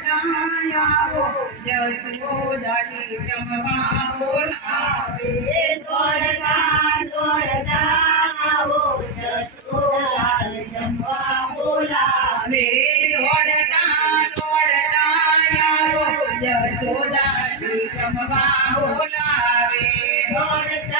गणगायावो जसो दही जमवावो नावे गणगा गणगावो जसो दही जमवावो नावे गणगा गणगायावो जसो दही जमवावो नावे गणगा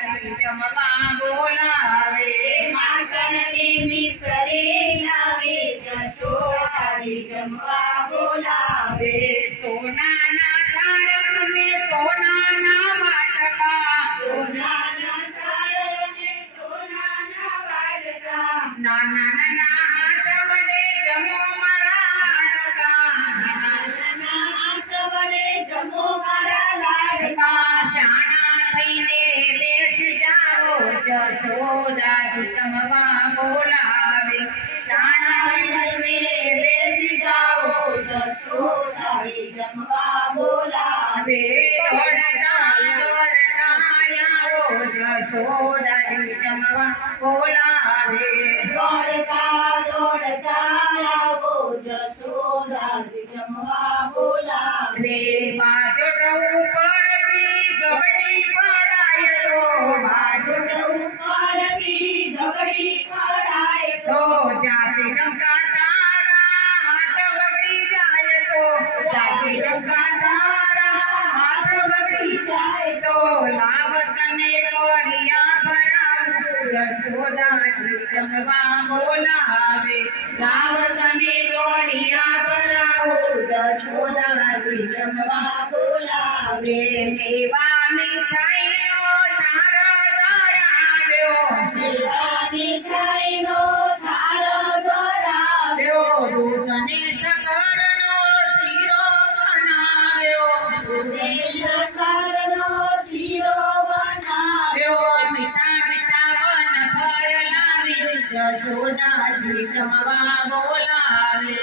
મારી રમવા લાવે જસોડારી બોલાવે સોનાના યશોદા તમવા બોલાવે શાણાને બેસીતાઓ યશોદા જમવા બોલાવે ઓળતા ઓળતા આવો યશોદા જમવા બોલાવે ઓળતા ઓળતા આવો યશોદા જમવા બોલાવે માં તો ઉપર तो जाते चमका तारा हाथ पकड़ी जाए तो जाते चमका तारा हाथ पकड़ी जाए तो लाभ कने कोरिया भरा जसोदा कृष्णवा बोलावे लाभ कने कोरिया भरा जसोदा कृष्णवा बोलावे मेवा मिठाई यशोदाजी जमवा बोलावे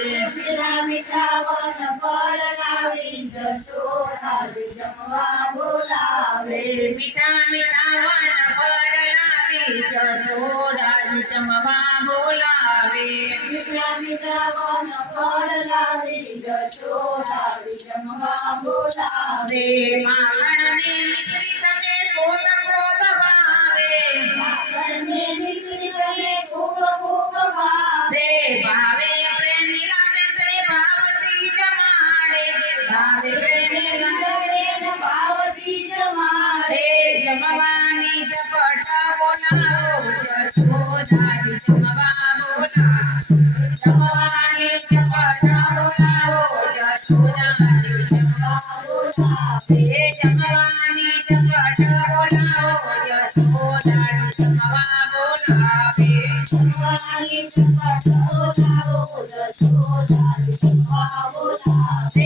मिठावन फळ लावे यशोदाजी जमवा बोलावे मिठा मिठावन फळ लावे यशोदाजी जमवा बोलावे मिठा मिठावन फळ लावे यशोदाजी जमवा बोलावे माखण ने मिश्रित જમવાની ઝપટ બોલાવો જશોદાજી જમવા બોલાવો જમવાની ઝપટ બોલાવો જશોદાજી જમવા દે જમવાની ઝપટ બોલાવો જશોદાજી જમવા બોલાવે જમવાની ઝપટ બોલાવો જશોદાજી જમવા બોલાવે